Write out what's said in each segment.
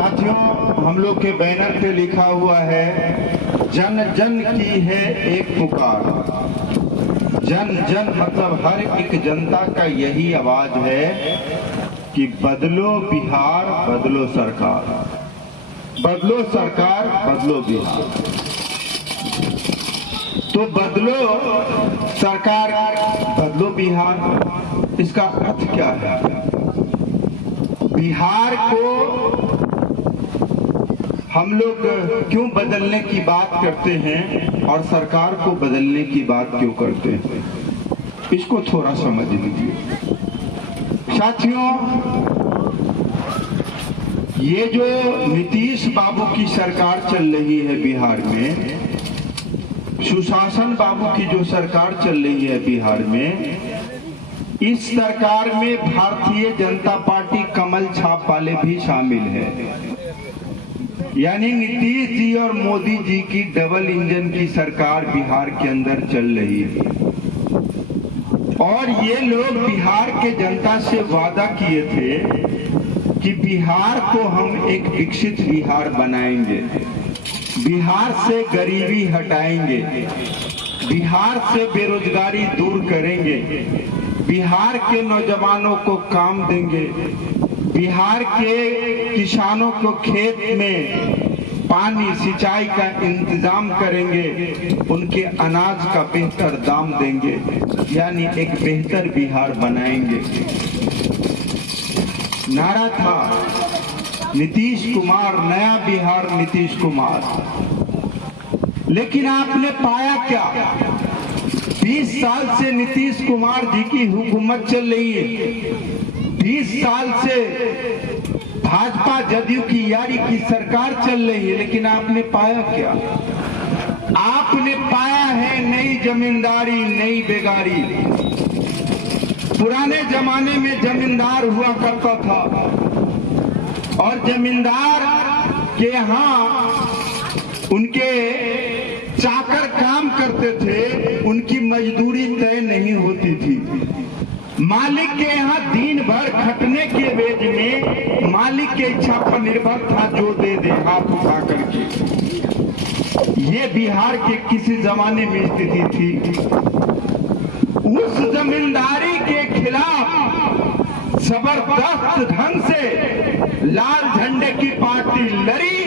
साथियों, हम लोग के बैनर पे लिखा हुआ है, जन जन की है एक पुकार। जन जन मतलब हर एक जनता का यही आवाज है कि बदलो बिहार, बदलो सरकार, बदलो सरकार, बदलो बिहार। तो बदलो सरकार, बदलो बिहार, इसका अर्थ क्या है? बिहार को हम लोग क्यों बदलने की बात करते हैं और सरकार को बदलने की बात क्यों करते हैं, इसको थोड़ा समझ लीजिए। साथियों, ये जो नीतीश बाबू की सरकार चल रही है बिहार में, सुशासन बाबू की जो सरकार चल रही है बिहार में, इस सरकार में भारतीय जनता पार्टी कमल छाप वाले भी शामिल है। यानी नीतीश जी और मोदी जी की डबल इंजन की सरकार बिहार के अंदर चल रही है। और ये लोग बिहार के जनता से वादा किए थे कि बिहार को हम एक विकसित बिहार बनाएंगे, बिहार से गरीबी हटाएंगे, बिहार से बेरोजगारी दूर करेंगे, बिहार के नौजवानों को काम देंगे, बिहार के किसानों को खेत में पानी सिंचाई का इंतजाम करेंगे, उनके अनाज का बेहतर दाम देंगे, यानी एक बेहतर बिहार बनाएंगे। नारा था नीतीश कुमार, नया बिहार नीतीश कुमार। लेकिन आपने पाया क्या? 20 साल से नीतीश कुमार जी की हुकूमत चल रही है। 20 साल से भाजपा जदयू की यारी की सरकार चल रही है, लेकिन आपने पाया क्या? आपने पाया है नई जमींदारी, नई बेगारी। पुराने जमाने में जमींदार हुआ करता था और जमींदार के यहाँ उनके चाकर काम करते थे, उनकी मजदूरी तय नहीं होती थी। मालिक के यहाँ दिन भर खटने के एवज में मालिक के इच्छा पर निर्भर था, जो दे दे हाथ उठा करके। ये बिहार के किसी जमाने में स्थिति थी। उस जमींदारी के खिलाफ जबरदस्त ढंग से लाल झंडे की पार्टी लड़ी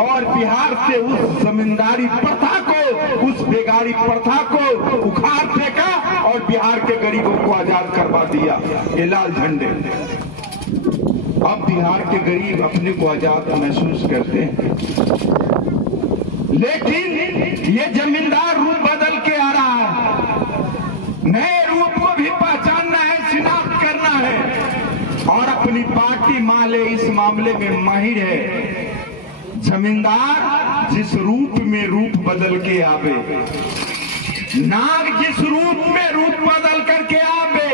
और बिहार से उस जमींदारी प्रथा को, उस बेगारी प्रथा को उखाड़ फेंका और बिहार के गरीबों को आजाद करवा दिया ये लाल झंडे। अब बिहार के गरीब अपने को आजाद महसूस करते हैं, लेकिन ये जमींदार रूप बदल के आ रहा है। नए रूप को भी पहचानना है, शिनाख्त करना है और अपनी पार्टी माले इस मामले में माहिर है। जमींदार जिस रूप में रूप बदल के आवे, नाग जिस रूप में रूप बदल करके आवे,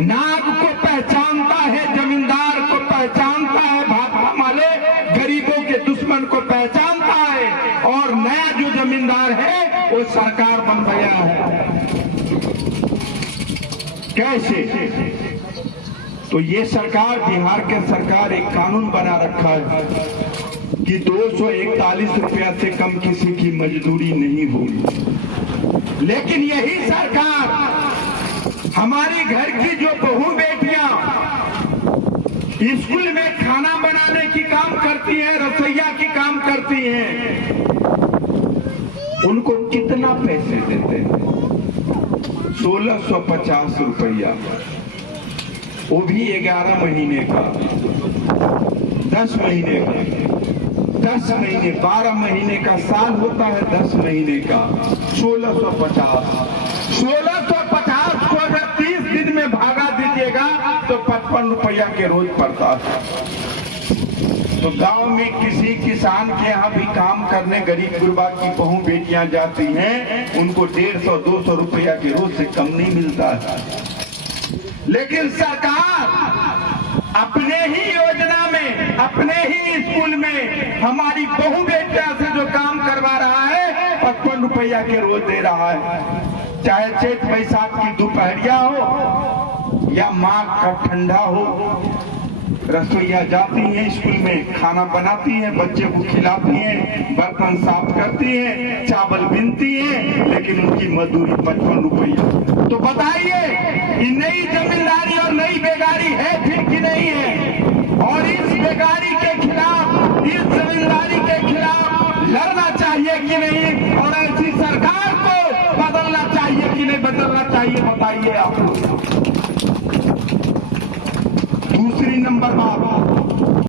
नाग को पहचानता है, जमींदार को पहचानता है, भाजपा वाले गरीबों के दुश्मन को पहचानता है और नया जो जमींदार है वो सरकार बन गया है। कैसे? तो ये सरकार, बिहार के सरकार एक कानून बना रखा है कि 241 रुपया से कम किसी की मजदूरी नहीं होगी। लेकिन यही सरकार हमारी घर की जो बहू बेटियां स्कूल में खाना बनाने की काम करती हैं, रसोइया की काम करती हैं, उनको कितना पैसे देते हैं? 1650 रुपया, वो भी 11 महीने का, 10 महीने का, 10 महीने, 12 महीने का साल होता है, 10 महीने का 1650। 1650 को अगर 30 दिन में भागा दीजिएगा तो 55 रुपया के रोज पड़ता है। तो गांव में किसी किसान के यहाँ भी काम करने गरीब गुरबा की बहू बेटियां जाती हैं, उनको 150-200 रुपया के रोज से कम नहीं मिलता है। लेकिन सरकार अपने ही योजना में, अपने ही स्कूल में हमारी बहू बेटियां से जो काम करवा रहा है 55 रुपया के रोज दे रहा है। चाहे चैत बैसाख की दोपहरिया हो या माघ का ठंडा हो, रसोइया जाती हैं स्कूल में, खाना बनाती हैं, बच्चे को खिलाती हैं, बर्तन साफ करती हैं, चावल बीनती हैं, लेकिन उनकी मजदूरी 55 रुपया। तो बताइए कि नई जमींदारी और नई बेगारी है फिर कि नहीं है? और इस बेगारी के खिलाफ, इस जमींदारी के खिलाफ लड़ना चाहिए कि नहीं? और ऐसी सरकार को बदलना चाहिए कि नहीं बदलना चाहिए, बताइए आप लोग। दूसरी नंबर बात,